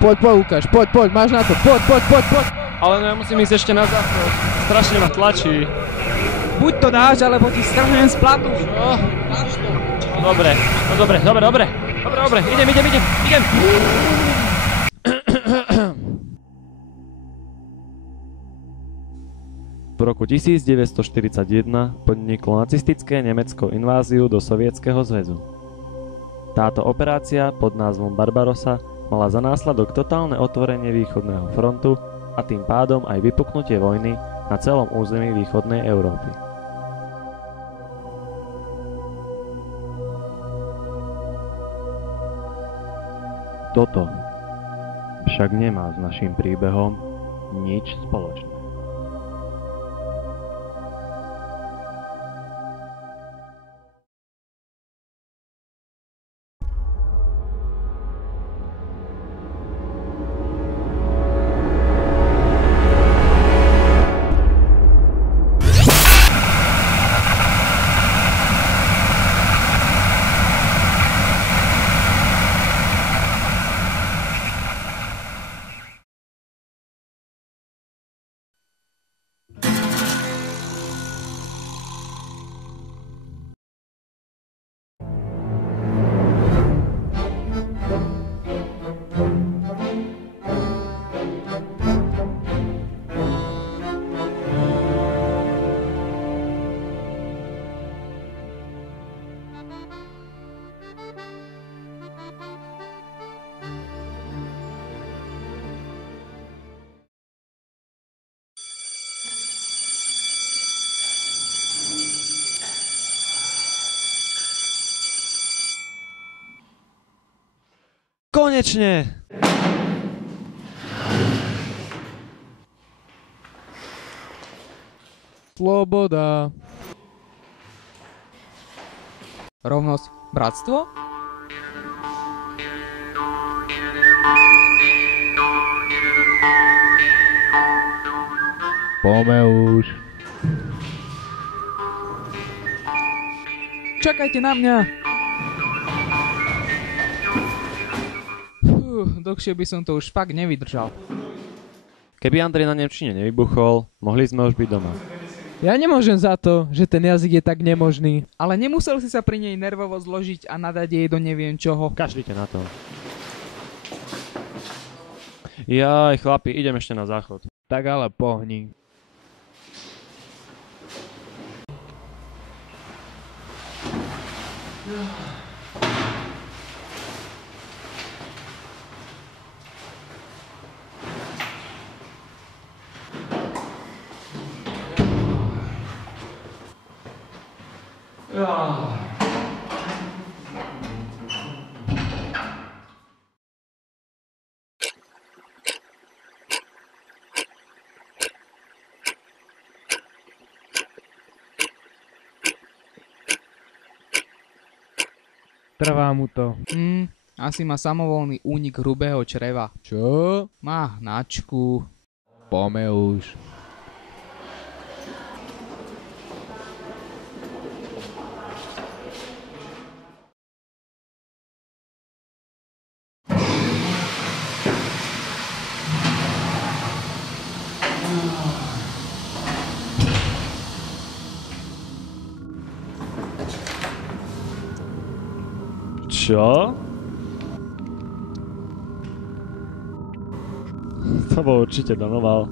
Poď, Lukáš, poď, máš na to, poď. Ale no ja musím ísť ešte na záchod. Strašne ma tlačí. Buď to dáš, alebo ti strhnem z platu. Dobre, idem. V roku 1941 podniklo nacistické Nemecko inváziu do Sovietskeho zväzu. Táto operácia pod názvom Barbarossa mala za následok totálne otvorenie východného frontu a tým pádom aj vypuknutie vojny na celom území východnej Európy. Toto však nemá s naším príbehom nič spoločné. Konečne! Sloboda. Rovnosť, bratstvo? Poďme už. Čakajte na mňa! Dlhšie by som to už fakt nevydržal. Keby Andrej na nemčine nevybuchol, mohli sme už byť doma. Ja nemôžem za to, že ten jazyk je tak nemožný. Ale nemusel si sa pri nej nervovo zložiť a nadať jej do neviem čoho. Kašlite na to. Jaj, chlapi, idem ešte na záchod. Tak ale pohni. Trvá mu to. Asi má samovolný únik hrubého čreva. Čo? Má hnačku. Poďme už. Čo? To bol určite Donoval.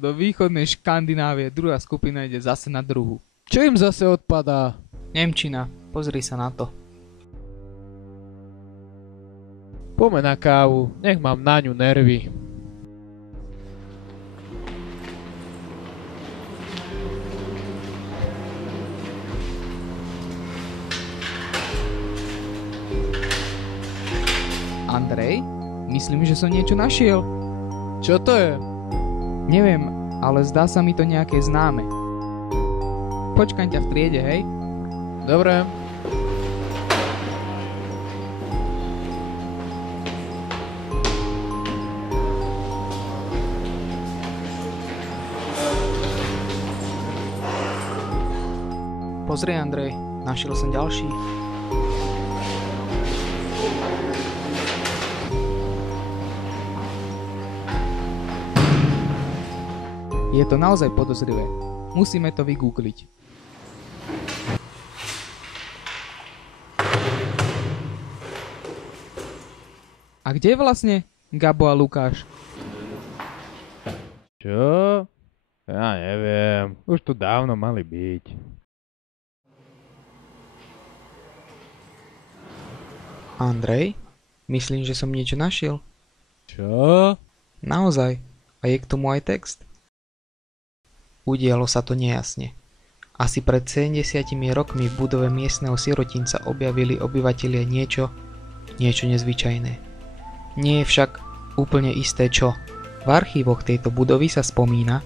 do východnej Škandinávie, druhá skupina ide zase na druhu. Čo im zase odpadá? Nemčina, pozri sa na to. Poďme na kávu, nech mám na ňu nervy. Andrej, myslím, že som niečo našiel. Čo to je? Neviem, ale zdá sa mi to nejaké známe. Počkám ťa v triede, hej? Dobre. Pozri, Andrej, našiel som ďalší. Je to naozaj podozrivé. Musíme to vygoogliť. A kde je vlastne Gabo a Lukáš? Čo? Ja neviem. Už tu dávno mali byť. Andrej, myslím, že som niečo našiel. Čo? Naozaj. A je k tomu aj text. Udialo sa to nejasne. Asi pred 70 rokmi v budove miestneho sirotinca objavili obyvatelia niečo nezvyčajné. Nie je však úplne isté čo. V archívoch tejto budovy sa spomína,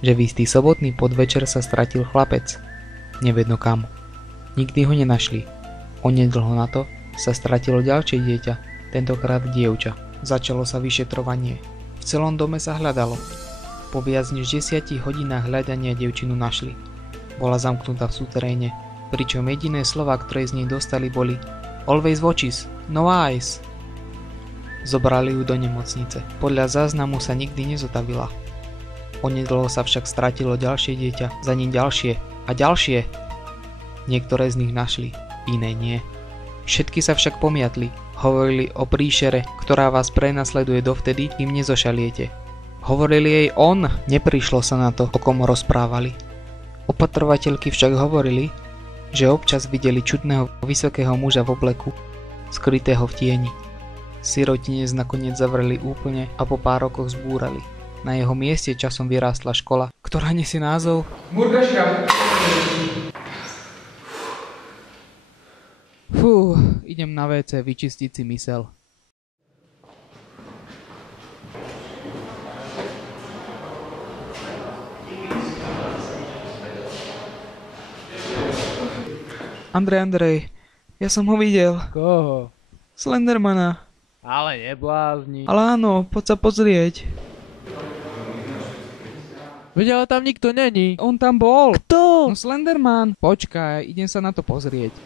že v istý sobotný podvečer sa stratil chlapec. Nevedno kam. Nikdy ho nenašli. Onedlho na to sa stratilo ďalšie dieťa, tentokrát dievča. Začalo sa vyšetrovanie. V celom dome sa hľadalo. Po viac než 10 hodinách hľadania dievčinu našli. Bola zamknutá v súteréne, pričom jediné slová, ktoré z nej dostali, boli Always watches, no eyes. Zobrali ju do nemocnice. Podľa záznamu sa nikdy nezotavila. Onedlho sa však stratilo ďalšie dieťa, za ním ďalšie a ďalšie. Niektoré z nich našli, iné nie. Všetky sa však pomiatli. Hovorili o príšere, ktorá vás prenasleduje dovtedy, kým nezošaliete. Hovorili jej on, neprišlo sa na to, o kom rozprávali. Opatrovateľky však hovorili, že občas videli čudného vysokého muža v obleku, skrytého v tieni. Sirotinec nakoniec zavreli úplne a po pár rokoch zbúrali. Na jeho mieste časom vyrástla škola, ktorá nesie názov Murgaška. Fú, idem na WC vyčistiť si mysel. Andrej, ja som ho videl. Koho? Slendermana. Ale neblázni. Ale áno, poď sa pozrieť. Veď ale tam nikto není. On tam bol. Kto? No Slenderman. Počkaj, idem sa na to pozrieť.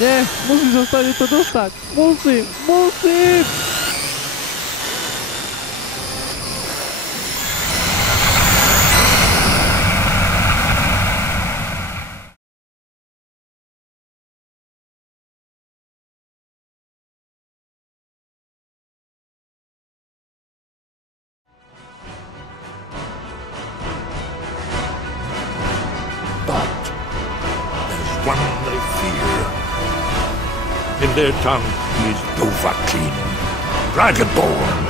Nie, musím sa stade to dostať. Musím! But there's one they fear. In their tongue is Dovahkiin, Dragonborn.